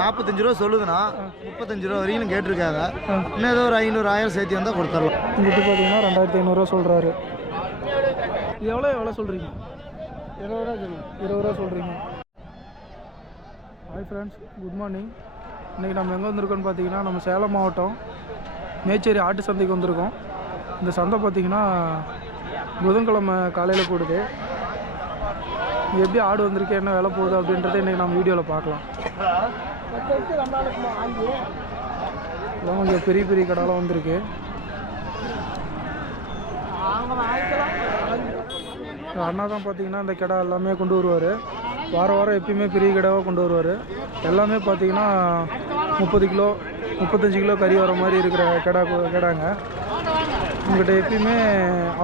நாற்பத்தஞ்சு ரூபா சொல்லுதுண்ணா முப்பத்தஞ்சு ரூபா வரைக்கும் கேட்டிருக்காங்க. இன்னும் ஏதோ ஒரு ஐநூறு ஆயிரம் சேர்த்து வந்தால் கொடுத்துடலாம். இங்கிட்டு பார்த்தீங்கன்னா ரெண்டாயிரத்தி ஐநூறுரூவா சொல்கிறாரு எவ்வளோ எவ்வளோ சொல்கிறீங்க இருபது ரூபா இருபது ரூபா சொல்கிறீங்க ஹாய் ஃப்ரெண்ட்ஸ் குட் மார்னிங் இன்றைக்கி நம்ம எங்கே வந்திருக்கோம்னு பார்த்தீங்கன்னா நம்ம சேலம் மாவட்டம் மேச்சேரி ஆட்டு சந்தைக்கு வந்திருக்கோம். இந்த சந்தை பார்த்தீங்கன்னா புதன்கிழமை காலையில் கூடுது எப்படி ஆடு வந்திருக்கு என்ன விலை போகுது அப்படின்றத இன்றைக்கி நம்ம வீடியோவில் பார்க்கலாம். இதெல்லாம் கொஞ்சம் பெரிய பெரிய கடைலாம் வந்திருக்கு. அண்ணா தான் பார்த்தீங்கன்னா இந்த கடை எல்லாமே கொண்டு வருவார். வாரம் வாரம் எப்பயுமே பெரிய கடாவாக கொண்டு வருவார். எல்லாமே பார்த்தீங்கன்னா முப்பது கிலோ முப்பத்தஞ்சு கிலோ கறி வர மாதிரி இருக்கிற கடை கடாங்க. உங்கள்கிட்ட எப்பயுமே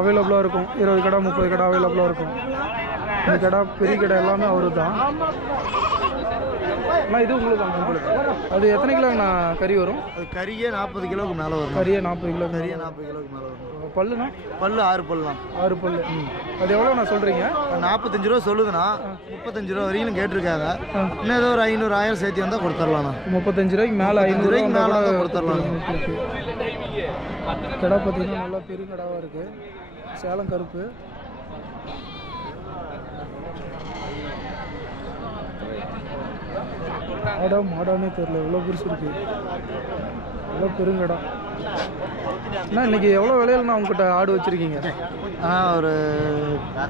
அவைலபிளாக இருக்கும். இருபது கடை முப்பது கடை அவைலபிளாக இருக்கும். இந்த கடை பெரிய கடை எல்லாமே அவரு தான் அண்ணா இது உங்களுக்கு அது எத்தனை கிலோங்கண்ணா கறி வரும்? அது கறியே நாற்பது கிலோவுக்கு மேலே வரும். கறியே நாற்பது கிலோ. கறியே நாற்பது கிலோவுக்கு மேலே வரும். பல்லுண்ணா? பல்லு ஆறு பல்லாம் ஆறு பல்லு. அது எவ்வளோ நான் சொல்கிறீங்க நாற்பத்தஞ்சு ரூபா சொல்லுதுண்ணா. முப்பத்தஞ்சு ரூபா வரைக்கும் கேட்டிருக்காங்க. இன்னும் ஏதோ ஒரு ஐநூறு ஆயிரம் சேர்த்து வந்தால் கொடுத்துடலாண்ணா முப்பத்தஞ்சு ரூபாய்க்கு மேலே ஐநூறு ரூபாய்க்கு மேல கொடுத்துடலாம். கடை பார்த்தீங்கன்னா நல்லா பெரிய கடாவாக இருக்குது சேலம் கருப்பு. ஆடா மாடானே தெரியல. எவ்வளோ பெருசு இருக்கு. எவ்வளோ பெருங்கடா. அண்ணா இன்னைக்கு எவ்வளோ விலையில உங்ககிட்ட ஆடு வச்சுருக்கீங்க? ஆ ஒரு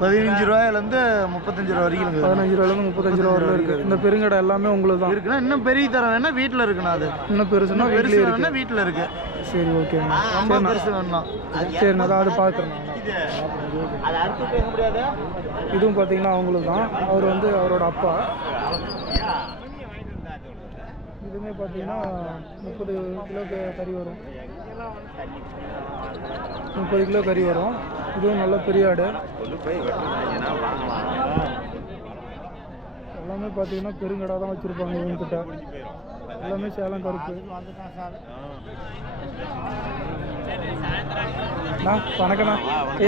பதினஞ்சு ரூபாயிலேருந்து முப்பத்தஞ்சு ரூபா வரைக்கும் இருக்குது. பதினஞ்சு ரூபாயிலேருந்து முப்பத்தஞ்சு ரூபா வரல இருக்குது. இந்த பெருங்கடை எல்லாமே உங்களுக்கு தான் இருக்குண்ணா இன்னும் பெரிய தரம் வேணா வீட்டில் இருக்குண்ணா அது. இன்னும் பெருசுன்னா பெருசு வேணா வீட்டில் இருக்கு. சரி ஓகேண்ணா ரொம்ப பெருசு வேணா சரி நான் அதை பார்க்குறேன் இதுவும் பார்த்தீங்கன்னா அவங்களுக்கு தான் அவர் வந்து அவரோட அப்பா. இதுவுமே பார்த்தீங்கன்னா முப்பது கிலோ கறி வரும். முப்பது கிலோ கறி வரும். இதுவும் நல்ல பெரிய ஆடு. எல்லாமே பார்த்தீங்கன்னா பெருங்கடா தான் வச்சுருப்பாங்க இவங்ககிட்ட. எல்லாமே சேலம் கருப்பு. வணக்கண்ணா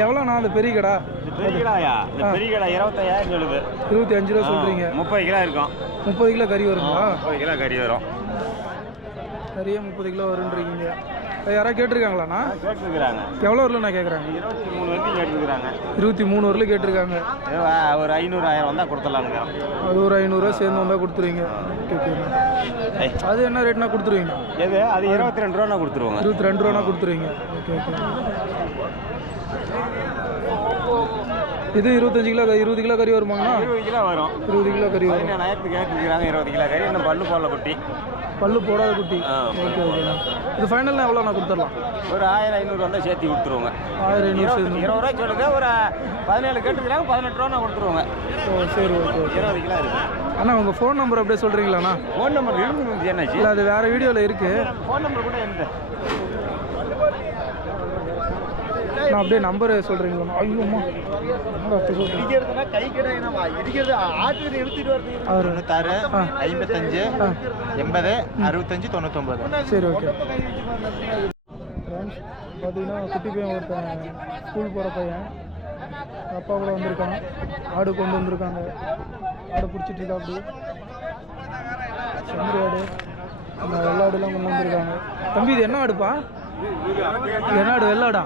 எவ்வளோண்ணா அந்த பெரிய கடா? பெரிய கடாயா? பெரிய கடை இருபத்தையாயிரம் சொல்லுது. இருபத்தி அஞ்சு ரூபா சொல்கிறீங்க முப்பது கிலோ இருக்கும். முப்பது கிலோ கறி வருங்களா? முப்பது கிலோ கறி வரும். கறியே முப்பது கிலோ வருன்றீங்க. யாராவது கேட்டிருக்காங்களாண்ணா? கேட்டுருக்குறாங்க. எவ்வளோ வரல கேட்குறாங்க இருபத்தி மூணு வரைக்கும் கேட்டுருக்குறாங்க. இருபத்தி மூணு வரல கேட்டிருக்காங்க. ஒரு ஐநூறு ஆயிரம் வந்தால் கொடுத்துடலாங்க அது ஒரு ஐநூறுரூவா சேர்ந்து வந்தால் கொடுத்துருவீங்க. அது என்ன ரேட்னா கொடுத்துருவீங்க? எது? அது இருபத்தி ரெண்டு ரூபா கொடுத்துருவாங்க. இருபத்தி ரெண்டு ரூபானா கொடுத்துருவீங்க. Okay okay. இது இருபத்தஞ்சு கிலோ இருபது கிலோ கறி வருமாங்கண்ணா இருபது கிலோ வரும். இருபது கிலோ கறி வரும். பதினேழாயிரத்துக்கு கேட்டுருக்குறாங்க இருபது கிலோ கறி. இன்னும் பல்லு போடல குட்டி. பல்லு போடாத குட்டி. ஓகே ஓகேண்ணா இது ஃபைனல்னா எவ்வளோ நான் கொடுத்துடலாம்? ஒரு ஆயிரம் ஐநூறு வந்தால் சேர்த்து கொடுத்துருவாங்க. ஆயிரம் ஐநூறு இருபது ரூபா சொல்லுங்க. ஒரு பதினேழு கேட்டுருக்குறாங்க பதினெட்டு ரூபா நான் கொடுத்துருவாங்க. ஓ சரி ஓகே இருபது கிலோ இருக்கு. அண்ணா உங்கள் ஃபோன் நம்பர் அப்படியே சொல்கிறீங்களாண்ணா ஃபோன் நம்பர் இருந்து என்னாச்சு? இல்லை அது வேறு வீடியோவில் இருக்குது ஃபோன் நம்பர் கூட இருந்து நான் அப்படியே நம்பர் சொல்கிறீங்களா ஐயோம்மா தொண்ணூத்தாறு. ஐம்பத்தஞ்சு எண்பது அறுபத்தஞ்சு தொண்ணூத்தொம்பது சரி ஓகே. பார்த்தீங்கன்னா குட்டி பையன் ஒருத்தன் ஸ்கூல் போகிற பையன். அப்பா கூட வந்திருக்கான். ஆடு கொண்டு வந்திருக்காங்க. ஆடு பிடிச்சிட்டு இருக்கா அப்படி செம்மறி ஆடு. அந்த வெள்ளாடுலாம் கொண்டு வந்திருக்காங்க. தம்பி இது என்ன ஆடுப்பா? இது என்ன வெள்ளாடா?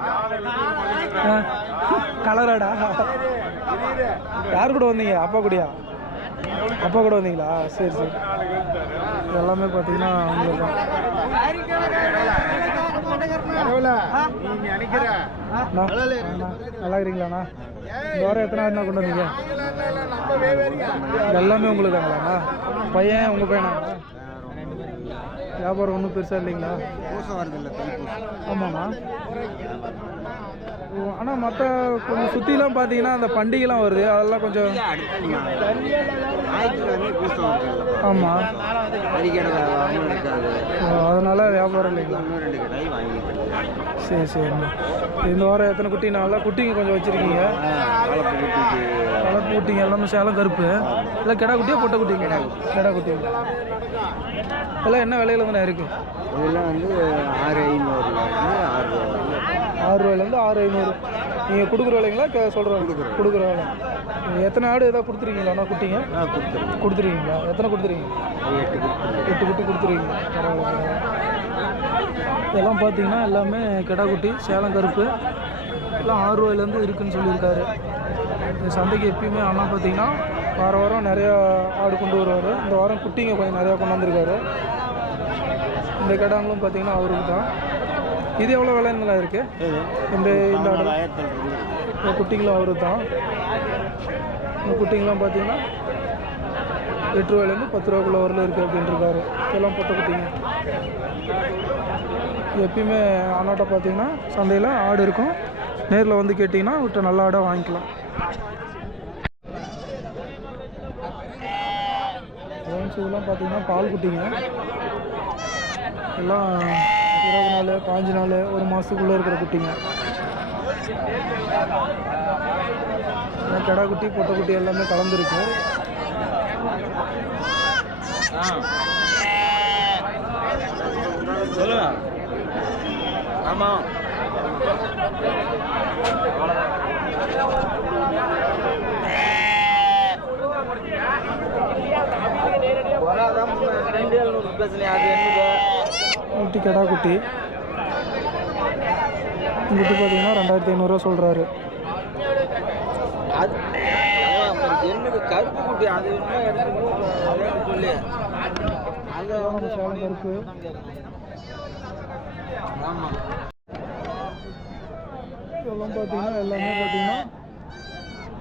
ஆ கலராடா? யார் கூட வந்தீங்க? அப்பா கூடயா? அப்பா கூட வந்தீங்களா? சரி சரி. எல்லாமே பார்த்தீங்கன்னா உங்களுக்கு தான் அண்ணா, அண்ணா, நல்லா இருக்கிறீங்களாண்ணா இந்த வாரம் எத்தனை ஆடுனா கொண்டு வந்தீங்க? எல்லாமே உங்களுக்கு தாங்களாண்ணா பையன் உங்கள் பையனாண்ணா வியாபாரம் ஒன்றும் பெருசாக இல்லைங்களா? பூசம் வருது இல்லை ஆனால் மற்ற கொஞ்சம் சுற்றிலாம் பார்த்தீங்கன்னா அந்த பண்டிகைலாம் வருது. அதெல்லாம் கொஞ்சம் ஆமாம் அதனால் வியாபாரம் இல்லைங்களா? சரி சரிண்ணா இந்த வாரம் எத்தனை குட்டி நல்லா குட்டிங்க கொஞ்சம் வச்சுருக்கீங்க. வளர்ப்பு குட்டிங்க எல்லாமே சேலம் கருப்பு. இல்லை கிடா குட்டியா பொட்டை குட்டிங்க கிடா குட்டி எல்லாம் என்ன விலையில் தானே இருக்குது இதெல்லாம் வந்து ஆறு ஐநூறுல இருந்து ஆறு ஆறு ரூபாயிலேருந்து ஆறு ஐநூறு. நீங்கள் கொடுக்குற விலைங்களா கே சொல்கிற கொடுக்குற விலை. எத்தனை ஆடு ஏதாவது கொடுத்துருக்கீங்களாண்ணா குட்டிங்க. ஆ கொடுத்துருங்க கொடுத்துருக்கீங்களா? எத்தனை கொடுத்துருக்கீங்க? எட்டு எட்டு குட்டி கொடுத்துருக்கீங்க இதெல்லாம் பார்த்தீங்கன்னா எல்லாமே கிடா குட்டி சேலம் கருப்பு. எல்லாம் ஆறு ரூபாயிலேருந்து இருக்குன்னு சொல்லியிருக்காரு. இந்த சந்தைக்கு எப்பயுமே அண்ணா பார்த்தீங்கன்னா வார வாரம் நிறையா ஆடு கொண்டு வருவார். இந்த வாரம் குட்டிங்க கொஞ்சம் நிறையா கொண்டு வந்திருக்காரு. இந்த கிடாங்களும் பார்த்தீங்கன்னா அவருக்கு தான். இது எவ்வளோ விலைங்களா இருக்குது இந்த இந்த இந்த குட்டிங்களும் அவரு தான். இந்த குட்டிங்கெலாம் பார்த்தீங்கன்னா எட்டு ரூபாயிலேருந்து பத்து ரூபாக்குள்ள வரல இருக்குது அப்படின்ட்டுருக்காரு இதெல்லாம் பொட்டை குட்டிங்க. எப்பயுமே ஆனாட்டை பார்த்தீங்கன்னா சந்தையில் ஆடு இருக்கும். நேரில் வந்து கேட்டிங்கன்னா விட்ட நல்ல ஆடாக வாங்கிக்கலாம். இதெல்லாம் பார்த்தீங்கன்னா பால் குட்டிங்க. எல்லாம் இருபது நாள் பாஞ்சு நாள் ஒரு மாதத்துக்குள்ளே இருக்கிற குட்டிங்க. கெடா கிடா குட்டி பொட்டை குட்டி எல்லாமே கலந்துருக்கு. சொல்லுங்க ஆமாம் நேரடியாக அது குட்டி கிடா குட்டி. இந்த குட்டி பார்த்தீங்கன்னா ரெண்டாயிரத்தி ஐநூறுரூவா சொல்கிறாரு கருப்பு குட்டி? அது சொல்லி. சேலம் கருப்பு. இதெல்லாம் பார்த்தீங்கன்னா எல்லாமே பார்த்தீங்கன்னா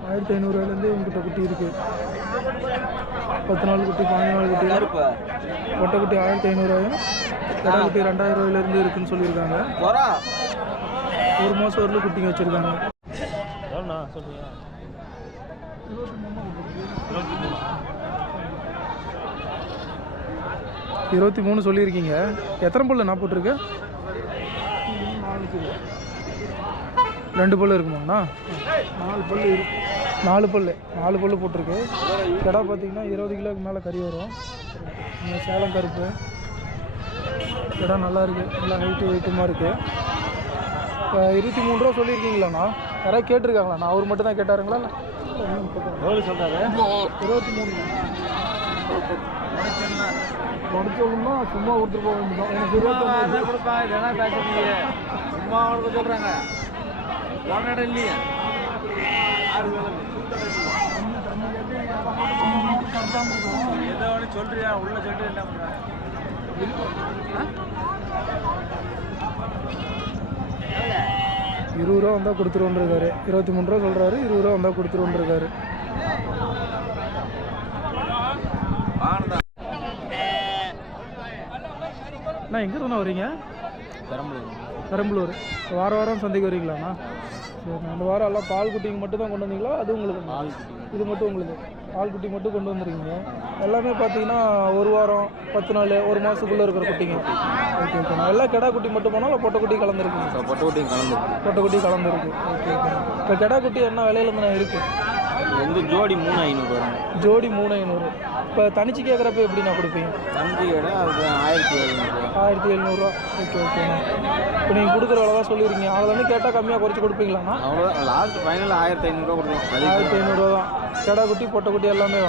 ஆயிரத்தி ஐநூறுரூவாலேருந்து உங்ககிட்ட குட்டி இருக்குது பத்து நாள் குட்டி பதினஞ்சு நாள் குட்டி. கருப்பு. பொட்டை குட்டி ஆயிரத்தி ஐநூறுரூவாயும் கிடா குட்டி ரெண்டாயிரம் ரூபாயிலேருந்து இருக்குன்னு சொல்லியிருக்காங்க. ஒரு மாதம் வரலும் குட்டிங்க வச்சுருக்காங்க. இருபத்தி மூணு சொல்லியிருக்கீங்க. எத்தனை பல்லு நான் போட்டிருக்கு ரெண்டு பல்லு இருக்குமாண்ணா நாலு பல்லு இருக்கு. நாலு பல்லு. நாலு பல்லு போட்டிருக்கு. கிடா பார்த்தீங்கன்னா இருபது கிலோக்கு மேலே கறி வரும். சேலம் கருப்பு. கிடா நல்லா இருக்கு. நல்லா ஹைட்டு வெயிட்டுமாக இருக்குது இப்போ இருபத்தி மூணு ரூபா சொல்லியிருக்கீங்களாண்ணா? யாராவது கேட்டிருக்காங்களாண்ணா? அவர் மட்டும் தான் கேட்டாருங்களா? இருபத்தி மூணு முடிச்சோம்னா சும்மா கொடுத்துட்டு போக வேண்டியதான் எனக்கு இருபத்தி சும்மா அவனுக்கு சொல்கிறாங்க ஏதோ ஒன்று சொல்றியா? உள்ள சொல்லிட்டு என்ன இருபது ரூபா வந்தால் கொடுத்துருவோன்ருக்காரு இருபத்தி மூணு ரூபா சொல்கிறாரு இருபது ரூபா வந்தால் கொடுத்துருவோன்ருக்காரு வாங்கடா அண்ணா எங்கே தானே வரீங்க பெரம்பலூர். பெரம்பலூர். வாரம் வாரம் சந்தைக்கு வரீங்களாண்ணா சரி அந்த வாரம் எல்லாம் பால் குட்டிங்க மட்டும் தான் கொண்டு வந்தீங்களா? அது உங்களுக்கு குட்டி. இது மட்டும் உங்களுக்கு பால் குட்டி மட்டும் கொண்டு வந்திருக்கீங்க. எல்லாமே பார்த்தீங்கன்னா ஒரு வாரம் பத்து நாள் ஒரு மாதத்துக்குள்ளே இருக்கிற குட்டிங்க. ஓகே ஓகேண்ணா எல்லாம் கிடா குட்டி மட்டும் போனால் இல்லை பொட்டை குட்டி கலந்துருக்கீங்க பொட்டை குட்டியும் கலந்து பொட்டை குட்டி கலந்துருக்கு. Okay okay. இப்போ கிடா குட்டி என்ன விலையில இருக்குது வந்து ஜோடி மூணு ஐநூறு வரும். ஜோடி மூணு ஐநூறு இப்போ தனிச்சு கேட்குறப்ப எப்படி நான் கொடுப்பீங்க? அஞ்சு கடை அதுக்கு ஆயிரத்தி எழுநூறு. ஆயிரத்தி எழுநூறுவா? ஓகே ஓகேண்ணா இப்போ நீங்கள் கொடுக்குற அளவாக சொல்லிடுறீங்க அதை வந்து கேட்டால் கம்மியாக குறைச்சி கொடுப்பீங்களாண்ணா? அவ்வளோதான் லாஸ்ட் ஃபைனல் ஆயிரத்தி ஐநூறுரூவா கொடுக்கலாம். ஆயிரத்தி ஐநூறுரூவா தான். கிடா குட்டி பொட்டை குட்டி எல்லாமே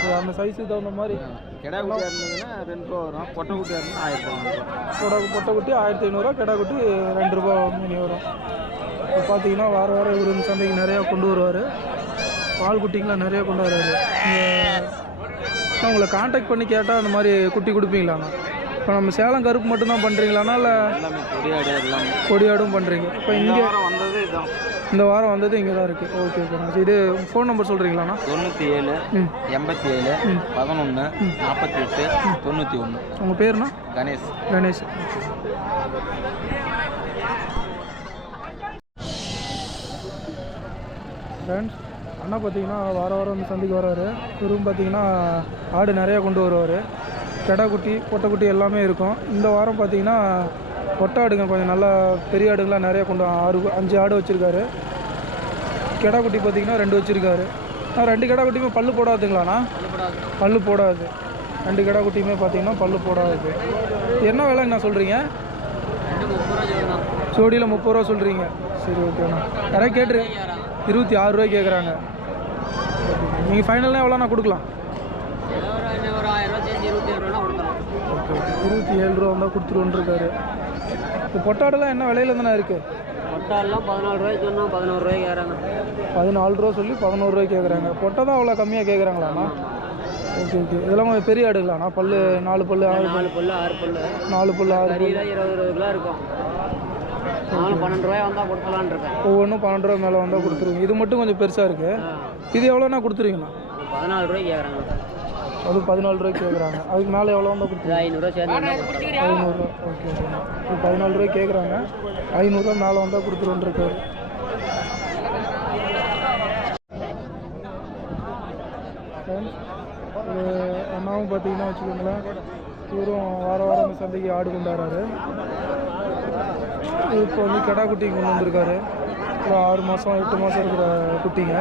சரி, அந்த சைஸுக்கு தகுந்த மாதிரி. கிடா குட்டியாக இருந்ததுன்னா ரெண்டு ரூபா வரும். பொட்டை குட்டியாக இருந்தால் ஆயிரத்தி ஐநூறு பொட்டை குட்டி ஆயிரத்தி ஐநூறுரூவா கிடா குட்டி ரெண்டு ரூபா மினி வரும். இப்போ பார்த்தீங்கன்னா வார வாரம் இவர் சந்தைக்கு நிறையா கொண்டு வருவார். பால் குட்டிங்களாம் நிறையா கொண்டு நீங்கள் உங்களை காண்டாக்ட் பண்ணி கேட்டால் அந்த மாதிரி குட்டி கொடுப்பீங்களாண்ணா? இப்போ நம்ம சேலம் கருப்பு மட்டும்தான் பண்ணுறீங்களாண்ணா இல்லை கொடியாடும் பண்ணுறீங்க இப்போ இந்த இங்கே வாரம் வந்தது இந்த வாரம் வந்தது இங்கே தான் இருக்குது ஓகே சரி, இது ஃபோன் நம்பர் சொல்கிறீங்களாண்ணா தொண்ணூற்றி ஏழு எண்பத்தி ஏழு பதினொன்று நாற்பத்தி எட்டு தொண்ணூற்றி ஒன்று உங்கள் பேருண்ணா? கணேஷ். கணேஷ். ஃப்ரெண்ட்ஸ் அண்ணா பார்த்தீங்கன்னா வார வாரம் வந்து சந்தைக்கு வராரு இவரும் பார்த்தீங்கன்னா ஆடு நிறையா கொண்டு வருவார். கெடா குட்டி பொட்டைக்குட்டி எல்லாமே இருக்கும். இந்த வாரம் பார்த்தீங்கன்னா பொட்டை ஆடுங்க கொஞ்சம் நல்லா பெரிய ஆடுங்களாம் நிறையா கொண்டு ஆறு அஞ்சு ஆடு வச்சுருக்காரு. கெடா குட்டி பார்த்தீங்கன்னா ரெண்டு வச்சுருக்காரு. ரெண்டு கெடா குட்டியுமே பல்லு போடாதுங்களாண்ணா பல்லு போடாது. ரெண்டு கிடா குட்டியுமே பார்த்தீங்கன்னா பல்லு போடாது. என்ன விலைங்கண்ணா சொல்கிறீங்க ஜோடியில் முப்பது ரூபா சொல்கிறீங்க சரி ஓகேண்ணா நிறைய கேட்டுரு. இருபத்தி ஆறு ரூபாய் கேட்குறாங்க நீங்கள் ஃபைனல்னால் எவ்வளோண்ணா கொடுக்கலாம்? ஓகே ஓகே இருபத்தி ஏழு ரூபா வந்தால் கொடுத்துருவோன்ருக்காரு இப்போ பொட்டாடெல்லாம் என்ன விலையில தானே இருக்குது மொட்டாலாம் பதினாலு ரூபாய்க்கு சொன்னால் பதினோரு ரூபாய்க்கு ஏறாங்க பதினாலு ரூபா சொல்லி பதினோரு ரூபாய்க்கு கேட்குறாங்க பொட்டை தான் அவ்வளோ கம்மியாக கேட்குறாங்களாண்ணா ஓகே ஓகே. இதெல்லாம் கொஞ்சம் பெரிய ஆடுங்களாண்ணா பல்லு நாலு பல்லு ஆறு நாலு பல்லு. ஆறு பல்லு. நாலு பல்லு ஆறு இருபது இருபது கிலோ இருக்கும். நானும் பன்னெண்டு ரூபாய் வந்தால் கொடுக்கலான்னு இருக்கேன். ஒவ்வொன்றும் பன்னெண்டு ரூபா மேலே வந்தால் கொடுத்துருவீங்க. இது மட்டும் கொஞ்சம் பெருசாக இருக்குது இது எவ்வளோண்ணா கொடுத்துருவீங்கண்ணா பதினாலு ரூபாய்க்கு கேட்குறாங்க அது பதினாலு ரூபாய்க்கு கேட்குறாங்க அதுக்கு மேலே எவ்வளோ வந்தால் கொடுத்துருவீங்க? இது ஐநூறுரூவா சேர்ந்து ஐநூறுரூவா ஓகே இது பதினாலு ரூபாய்க்கு கேட்குறாங்க ஐநூறுரூவா மேலே வந்தால் இது அண்ணாவும் பார்த்தீங்கன்னா வச்சுக்கோங்களேன். இவரும் வார வாரம் இந்த சந்தைக்கு ஆடு கொண்டாடுறாரு. இப்போ வந்து கெடா குட்டி கொண்டு வந்திருக்காரு. ஒரு ஆறு மாதம் எட்டு மாதம் இருக்கிற குட்டிங்க.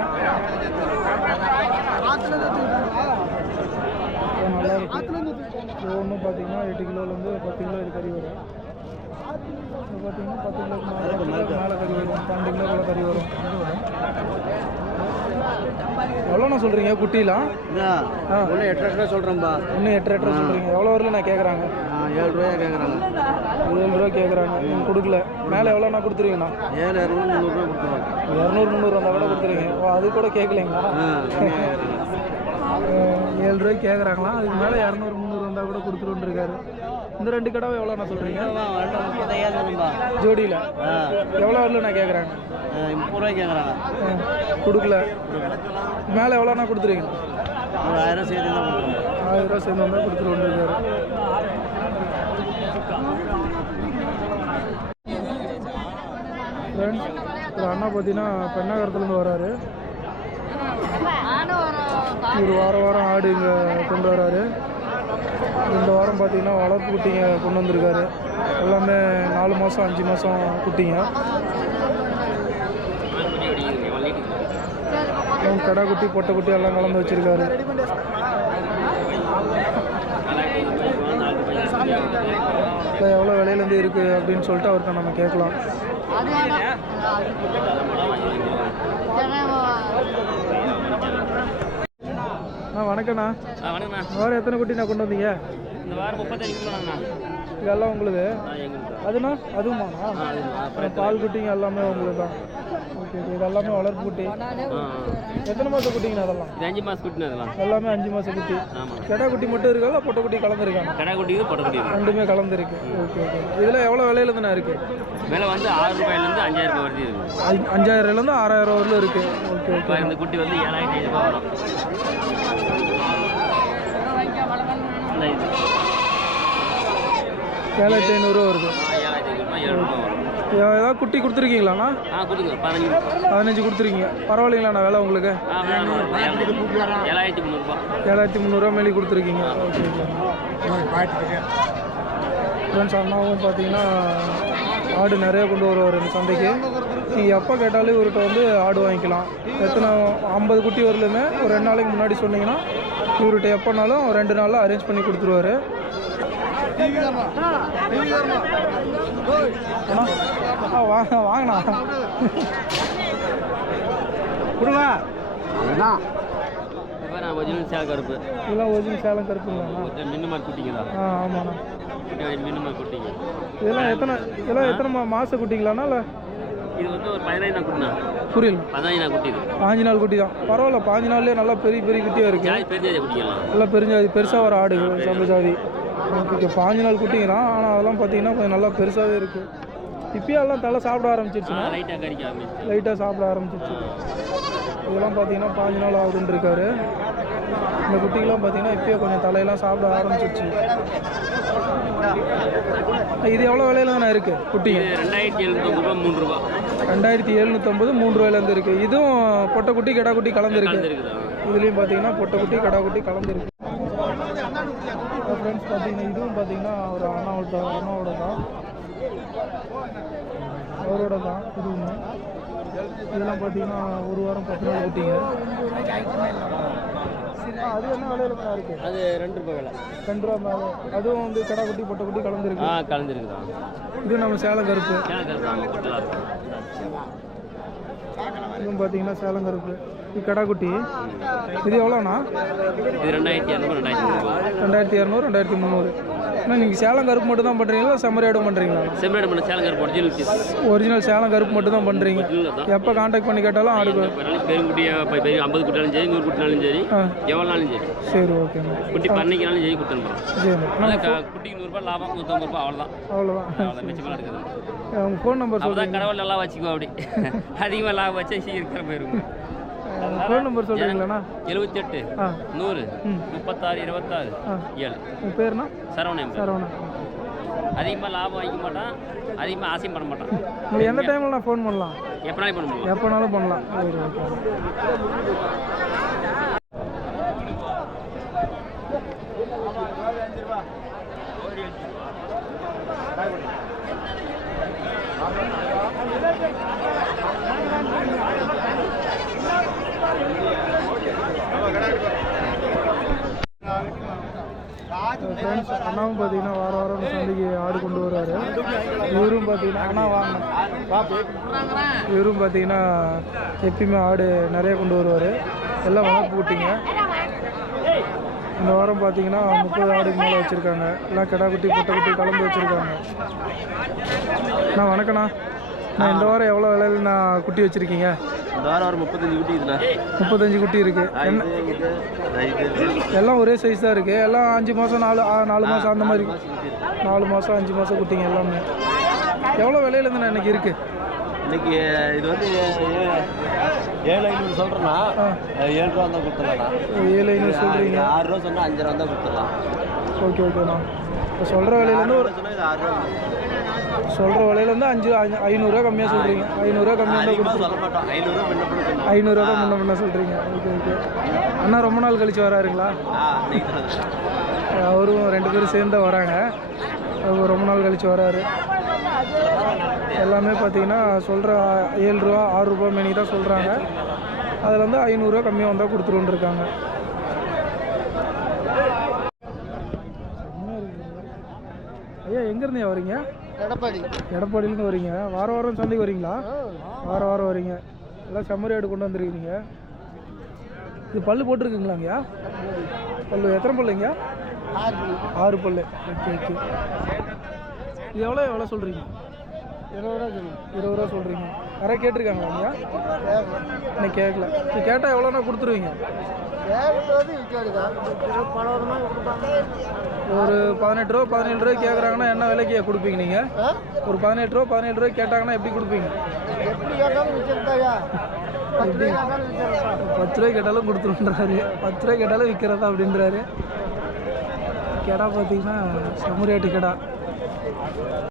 இது நல்லா இருக்கு ஒன்றும் பார்த்தீங்கன்னா எட்டு கிலோலேருந்து பத்து கிலோ இது கறி வரும். பார்த்தீங்கன்னா பத்து கிலோ மேலே மேலே கறி வரும். பன்னெண்டு கிலோக்குள்ள கறி வரும். எவ்வளோண்ணா சொல்கிறீங்க குட்டிலாம் ஆ. ஒன்று எட்டு ரூபா சொல்கிறேன்பா. இன்னும் எட்டு எட்டு சொல்கிறீங்க. எவ்வளோ வரல நான் கேட்குறாங்க ஏழு ரூபாயா கேட்குறாங்க ஏழு ரூபா கேட்குறாங்க நீங்கள் கொடுக்கல. மேலே எவ்வளோண்ணா கொடுத்துருவீங்கண்ணா? ஏழு இரநூறு முந்நூறுரூவா கொடுத்துருவாங்க. இரநூறு முந்நூறு வந்தால் கூட கொடுத்துருவீங்க. ஓ அது கூட கேட்கலைங்களா? ஏழு ரூபாய்க்கு கேட்குறாங்களா அதுக்கு மேலே இரநூறு முந்நூறு வந்தால் கூட கொடுத்துருன்ருக்காரு இந்த ரெண்டு கடவை எவ்வளோண்ணா சொல்கிறீங்க? ஜோடியில்? எவ்வளோ வரல நான் கேட்குறாங்க முப்பது ரூபாய்க்கு கேட்குறாங்க. கொடுக்கல. மேலே எவ்வளோண்ணா கொடுத்துருவீங்க? ஒரு ஆயிரம் சேர்த்து தான் கொடுத்துருவோம் ஆயிரம் ரூபா சேர்ந்து வந்தால் கொடுத்துருவோன்ருக்காரு ஃப்ரெண்ட்ஸ் ஒரு அண்ணா பார்த்தீங்கன்னா பெண்ணாகரத்துலேருந்து வராரு. ஒரு வாரம் வாரம் ஆடு இங்கே கொண்டு வராரு. இந்த வாரம் பார்த்தீங்கன்னா வளர்ப்பு குட்டிங்க கொண்டு வந்திருக்காரு. எல்லாமே நாலு மாதம் அஞ்சு மாதம் குட்டிங்க. கடை கடா குட்டி பொட்டை குட்டி எல்லாம் கலந்து வச்சிருக்காரு. இல்லை எவ்வளோ விலையிலேருந்து இருக்குது அப்படின்னு சொல்லிட்டு அவர்கிட்ட நம்ம கேட்கலாம். வணக்கண்ணா வணக்கண்ணா வாரம் எத்தனை குட்டி நான் கொண்டு வந்தீங்க? இந்த வாரம் முப்பத்தஞ்சு கிலோண்ணா இதெல்லாம் எங்களுக்கு அதுனா அதுவுமாண்ணா அப்புறம் பால் குட்டிங்க எல்லாமே உங்களுக்கு தான். ஓகே இது எல்லாமே வளர்ப்பு குட்டி. எத்தனை மாதம் குட்டிங்கண்ணா அதெல்லாம்? அஞ்சு மாதம் குட்டினா அதெல்லாம். எல்லாமே அஞ்சு மாதம் குட்டி. கெடா குட்டி மட்டும் இருக்கா பொட்டை குட்டி கலந்துருக்காங்க? கடை குட்டிக்கு பொட்டை குட்டி இருக்கு. ரெண்டுமே கலந்துருக்கு. Okay okay. இதில் எவ்வளோ விலையில தானே இருக்குது விலை வந்து ஆறு ரூபாயிலேருந்து அஞ்சாயிரம் ரூபாய் வரைக்கும் இருக்கு. அஞ்சாயிரம்லேருந்து ஆறாயிரம் வரலும் இருக்குது ஓகே ஓகே. இந்த குட்டி வந்து ஏழாயிரத்தி ஐநூறுபா வரும் இந்த இது ஏழாயிரத்தி ஐநூறுரூவா வருது. ஏதாவது குட்டி கொடுத்துருக்கீங்களாண்ணா? பதினஞ்சு கொடுத்துருக்கீங்க. பரவாயில்லைங்களாண்ணா விலை உங்களுக்கு? ஏழாயிரத்தி முந்நூறுரூவா மேலே கொடுத்துருக்கீங்க. ஃப்ரெண்ட்ஸ் அண்ணாவும் பார்த்தீங்கன்னா ஆடு நிறைய கொண்டு வருவார் இந்த சந்தைக்கு. நீங்கள் எப்போ கேட்டாலும் இவர்கிட்ட வந்து ஆடு வாங்கிக்கலாம். எத்தனை ஐம்பது குட்டி வரலுமே ஒரு ரெண்டு நாளைக்கு முன்னாடி சொன்னீங்கன்னா இவர்கிட்ட எப்போனாலும் ரெண்டு நாளில் அரேஞ்ச் பண்ணி கொடுத்துருவாரு. வாங்க வாங்கண்ணா கொடுங்க இப்போ ஒரிஜினல் கருப்பு இதெல்லாம் ஒரிஜினல் சேலம் கருப்புங்களாண்ணா ஆ. ஆமாண்ணா மின்னு குட்டிங்க இதெல்லாம் எத்தனை இதெல்லாம் எத்தனை மா குட்டிங்களாண்ணா இல்லை இது வந்து ஒரு நாள் குட்டினா புரியல பதினஞ்சு நாள் குட்டி பாஞ்சு நாள் குட்டி தான் பரவாயில்ல பாஞ்சு நாள்லேயே நல்லா பெரிய பெரிய குட்டியாக இருக்குது பெரிய நல்லா பெருஞ்சாதி பெருசாக வர ஆடு சம்ப ஜாதி ஓகே பாஞ்சு நாள் குட்டிங்க தான் ஆனால் அதெல்லாம் பார்த்தீங்கன்னா கொஞ்சம் நல்லா பெருசாகவே இருக்குது இப்பயே எல்லாம் தலை சாப்பிட ஆரம்பிச்சிருச்சுன்னா லைட்டாக சாப்பிட ஆரம்பிச்சிருச்சு. இதெல்லாம் பார்த்தீங்கன்னா பாஞ்சு நாள் ஆகுதுன்னு இருக்காரு இந்த குட்டிகள்லாம் பார்த்தீங்கன்னா இப்பயே கொஞ்சம் தலையெல்லாம் சாப்பிட ஆரம்பிச்சிருச்சு. இது எவ்வளோ விலையில தானே இருக்குது குட்டிங்க ரெண்டாயிரத்தி எழுநூத்தம்பது மூணு ரூபா. ரெண்டாயிரத்தி எழுநூற்றம்பது மூணு ரூபாயிலேருந்து இருக்குது இதுவும் பொட்டை குட்டி கிடா குட்டி கலந்துருக்கு. இதுலேயும் பார்த்தீங்கன்னா பொட்டை குட்டி கடா குட்டி கலந்துருக்கு. ஃப்ரெண்ட்ஸ் பார்த்தீங்கன்னா இதுவும் பார்த்தீங்கன்னா ஒரு அண்ணாவோட அண்ணாவோட தான் அவரோட தான் இதுவுமே. இதெல்லாம் பார்த்தீங்கன்னா ஒரு வாரம் பத்து நாள் குட்டிங்க ஆ, அது என்ன விலையில இருக்கு? அது ரெண்டு ரூபாய் விலை. ரெண்டு ரூபா மேலே. அதுவும் வந்து கடா குட்டி பொட்டை குட்டி கலந்துருக்கு. ஆ கலந்துருக்குதா இது நம்ம சேலம் கருப்பு. இதுவும் பார்த்தீங்கன்னா சேலம் கருப்பு இது கடா குட்டி இது எவ்வளோண்ணா? இது ரெண்டாயிரத்தி இரநூறு ரெண்டாயிரத்தி இரநூறு ரெண்டாயிரத்தி முந்நூறு. அண்ணா நீங்கள் சேலம் கருப்பு மட்டும் தான் பண்ணுறீங்களா செம்மறியாடும் பண்ணுறீங்களா செம்மேடு பண்ண சேலங்கர் ஒரிஜினல் பீஸ் ஒரிஜினல் சேலம் கருப்பு மட்டும் தான் பண்ணுறீங்க எப்போ காண்டாக்ட் பண்ணி கேட்டாலும் ஆடு கொ- பெருங்குட்டியை பெரிய ஐம்பது குட்டினாலும் சரி நூறு குட்டினாலும் சரி ஆ. எவ்வளோ நாளும் சரி சரி ஓகேங்க குட்டி பண்ணைக்குனாலும் சரி கொடுத்துருப்போம் சரி குட்டிக்கு நூறுரூபா லாபம் நூற்றம்பது அவ்வளோதான் அவ்வளோதான் அவ்வளோ மிச்சமெல்லாம் எடுக்கிறது உங்கள் ஃபோன் நம்பர் சொல்லுங்கள் கடவுள் நல்லா வச்சுக்கோ அப்படி. அதிகமாக லாபம் வச்சா சீக்கிரம் போயிருக்கும் ஃபோன் நம்பர் சொல்கிறீங்களாண்ணா எழுபத்தெட்டு நூறு முப்பத்தாறு இருபத்தாறு ஏழு. பேருண்ணா? சரவணன் பேர். சரவணா அதிகமாக லாபம் வைக்க மாட்டான் அதிகமாக ஆசையும் பண்ண மாட்டான். உங்களுக்கு எந்த டைமில் நான் ஃபோன் பண்ணலாம். எப்பனாலும் பண்ண முடியும். எப்போனாலும் பண்ணலாம். சரி பார்த்தீங்கன்னா வார வாரம் சந்தைக்கு ஆடு கொண்டு வருவார். இவரும் பார்த்தீங்கன்னா அண்ணா வாங்க இவரும் பார்த்தீங்கன்னா எப்பயுமே ஆடு நிறைய கொண்டு வருவார். எல்லாம் வளர்ப்பு குட்டிங்க. இந்த வாரம் பார்த்தீங்கன்னா முப்பது ஆடுக்கு மேலே வச்சுருக்காங்க. எல்லாம் கிடா குட்டி பொட்டை குட்டி கலந்து வச்சுருக்காங்க. அண்ணா வணக்கண்ணா இந்த வாரம் எவ்வளோ விலையில நான் குட்டி வச்சுருக்கீங்க? இந்த வாரம் ஒரு முப்பத்தஞ்சு குட்டி இதுண்ணா முப்பத்தஞ்சு குட்டி இருக்குது எல்லாம் ஒரே சைஸ் தான் இருக்குது எல்லாம் அஞ்சு மாதம் நாலு நாலு மாதம் அந்த மாதிரி நாலு மாதம் அஞ்சு மாதம் குட்டிங்க எல்லாமே. எவ்வளோ விலையிலேருந்து எனக்கு இருக்குது இன்னைக்கு இது வந்து ஏழு ஐநூறு சொல்கிறேன்னா ஏழு ரூபா தான் கொடுத்துடலாம் ஏழு ஐநூறு சொல்கிறீங்க ஆறு ரூபா சொன்னால் அஞ்சு ரூபா தான் கொடுத்துடலாம். ஓகே ஓகேண்ணா. இப்போ சொல்கிற விலையிலேருந்து ஒரு சொன்னால் இது ஆறு ரூபா சொல்கிற விலையிலேருந்து அஞ்சு ஐ- ஐநூறுரூவா கம்மியாக சொல்கிறீங்க ஐநூறுரூவா கம்மியாக தான் கொடுத்து சொல்ல மாட்டோம் ஐநூறுரூவா பண்ண தான் முன்ன முன்ன சொல்கிறீங்க ஓகே ஓகே. அண்ணா ரொம்ப நாள் கழிச்சு வராருங்களா? அவரும் ரெண்டு பேரும் சேர்ந்து வராங்க. அவர் ரொம்ப நாள் கழிச்சு வராரு. எல்லாமே பார்த்தீங்கன்னா சொல்கிற ஏழு ரூபா ஆறு ரூபா மேனி தான் சொல்கிறாங்க அதில் வந்து ஐநூறுரூவா கம்மியாக வந்தால் கொடுத்துருன்னு இருக்காங்க. ஐயா எங்கேருந்து வரீங்க? எடப்பாடி. எடப்பாடியிலேருந்து வரீங்க. வாரம் வாரம் சந்தைக்கு வரீங்களா? வாரம் வாரம் வரீங்க. எல்லாம் செம்மறி ஆடு கொண்டு வந்திருக்கீங்க. இது பல்லு போட்டிருக்குங்களாங்கய்யா பல்லு. எத்தனை பல்லுங்க ஆறு. பல்லு. Okay okay. இது எவ்வளோ எவ்வளோ சொல்கிறீங்க இருபது ரூபா சொல்லு இருபது ரூபா சொல்கிறீங்க யாராவது கேட்டிருக்காங்களா ஐயா இன்னும் கேட்கல. இது கேட்டால் எவ்வளோனா கொடுத்துருவீங்க. ஒரு பதினெட்டு ரூபா பதினேழு ரூபா கேட்குறாங்கன்னா என்ன விலைக்கு கொடுப்பீங்க நீங்கள் ஒரு பதினெட்டு ரூபா பதினேழு ரூபாய் கேட்டாங்கன்னா எப்படி கொடுப்பீங்க? எப்படி? பத்து ரூபாய் கேட்டாலும் பத்து ரூபாய் கேட்டாலும் கொடுத்துருன்றாரு பத்து ரூபாய் கேட்டாலும் விற்கிறதா அப்படின்றாரு. கெடா பார்த்தீங்கன்னா செம்மறியாட்டு கெடா.